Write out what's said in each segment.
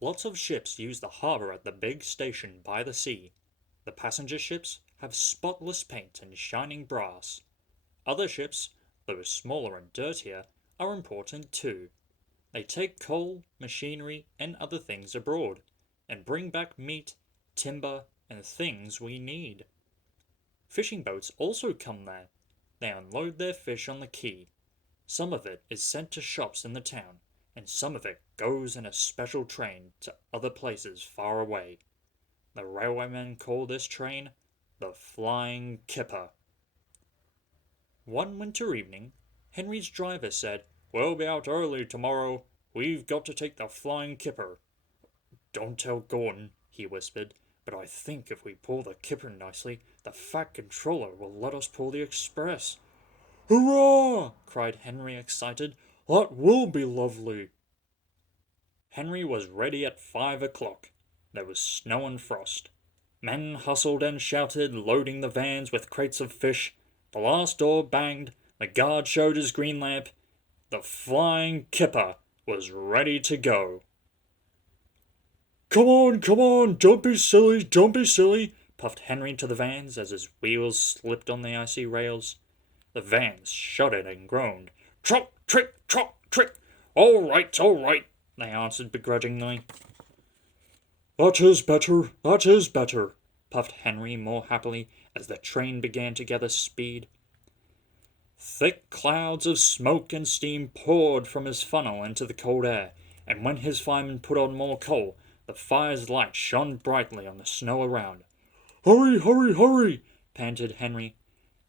Lots of ships use the harbour at the big station by the sea. The passenger ships have spotless paint and shining brass. Other ships, though smaller and dirtier, are important too. They take coal, machinery, and other things abroad, and bring back meat, timber, and things we need. Fishing boats also come there. They unload their fish on the quay. Some of it is sent to shops in the town, and some of it goes in a special train to other places far away. The railwaymen call this train the Flying Kipper. One winter evening, Henry's driver said, "We'll be out early tomorrow. We've got to take the Flying Kipper." "Don't tell Gordon," he whispered, "but I think if we pull the Kipper nicely, the fat controller will let us pull the express." "Hurrah!" cried Henry, excited. "That will be lovely." Henry was ready at 5 o'clock. There was snow and frost. Men hustled and shouted, loading the vans with crates of fish. The last door banged. The guard showed his green lamp. The Flying Kipper was ready to go. Come on, don't be silly, puffed Henry to the vans as his wheels slipped on the icy rails. The vans shuddered and groaned. Trot, trick, all right, they answered begrudgingly. That is better, puffed Henry more happily as the train began to gather speed. Thick clouds of smoke and steam poured from his funnel into the cold air, and when his fireman put on more coal, the fire's light shone brightly on the snow around. Hurry, panted Henry.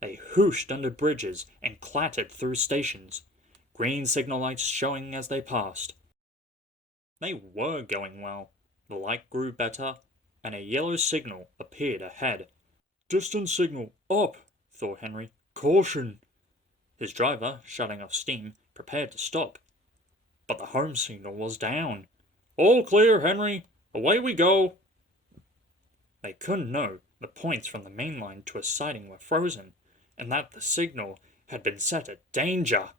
They whooshed under bridges and clattered through stations, green signal lights showing as they passed. They were going well. The light grew better, and a yellow signal appeared ahead. Distant signal up, thought Henry. Caution! His driver, shutting off steam, prepared to stop. But the home signal was down. All clear, Henry. Away we go. They couldn't know the points from the main line to a siding were frozen, and that the signal had been set at danger.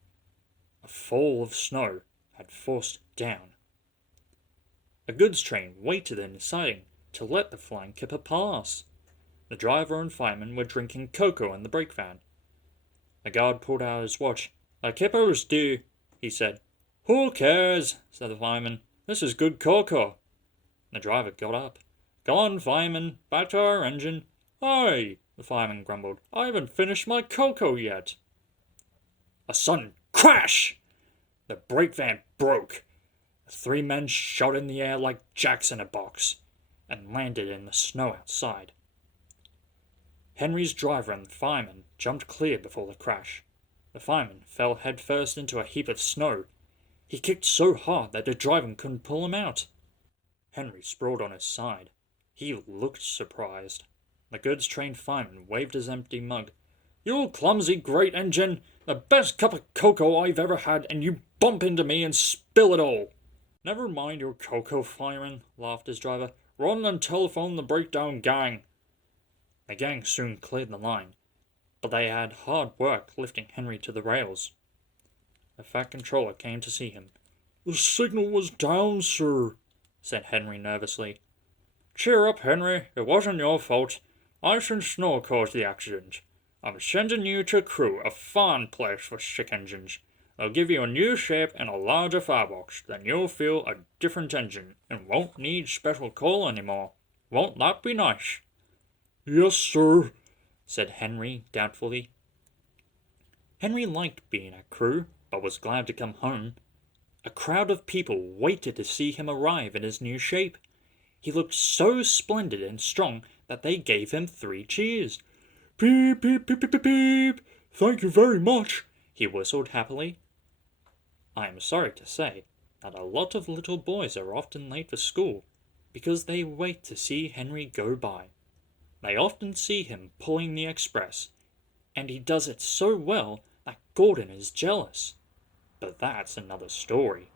A fall of snow had forced down. A goods train waited in the siding to let the Flying Kipper pass. The driver and fireman were drinking cocoa in the brake van. The guard pulled out his watch. "The Kipper's due," he said. "Who cares?" said the fireman. "This is good cocoa." The driver got up. "Go on, fireman, back to our engine." "Hey," the fireman grumbled, "I haven't finished my cocoa yet." A sudden crash! The brake van broke. The three men shot in the air like jacks in a box, and landed in the snow outside. Henry's driver and the fireman jumped clear before the crash. The fireman fell headfirst into a heap of snow. He kicked so hard that the driver couldn't pull him out. Henry sprawled on his side. He looked surprised. The goods train fireman waved his empty mug. "You clumsy great engine! The best cup of cocoa I've ever had, and you bump into me and spill it all!" "Never mind your cocoa, fireman," laughed his driver. "Run and telephone the breakdown gang." The gang soon cleared the line, but they had hard work lifting Henry to the rails. The fat controller came to see him. "The signal was down, sir," said Henry nervously. "Cheer up, Henry. It wasn't your fault. Ice and snow caused the accident. I'm sending you to Crewe, a fine place for sick engines. They'll give you a new shape and a larger firebox. Then you'll feel a different engine and won't need special coal anymore. Won't that be nice?" "Yes, sir," said Henry doubtfully. Henry liked being at Crewe, but was glad to come home. A crowd of people waited to see him arrive in his new shape. He looked so splendid and strong that they gave him 3 cheers. "Beep, beep, beep, beep, beep, beep. Thank you very much," he whistled happily. I am sorry to say that a lot of little boys are often late for school because they wait to see Henry go by. They often see him pulling the express, and he does it so well that Gordon is jealous. But that's another story.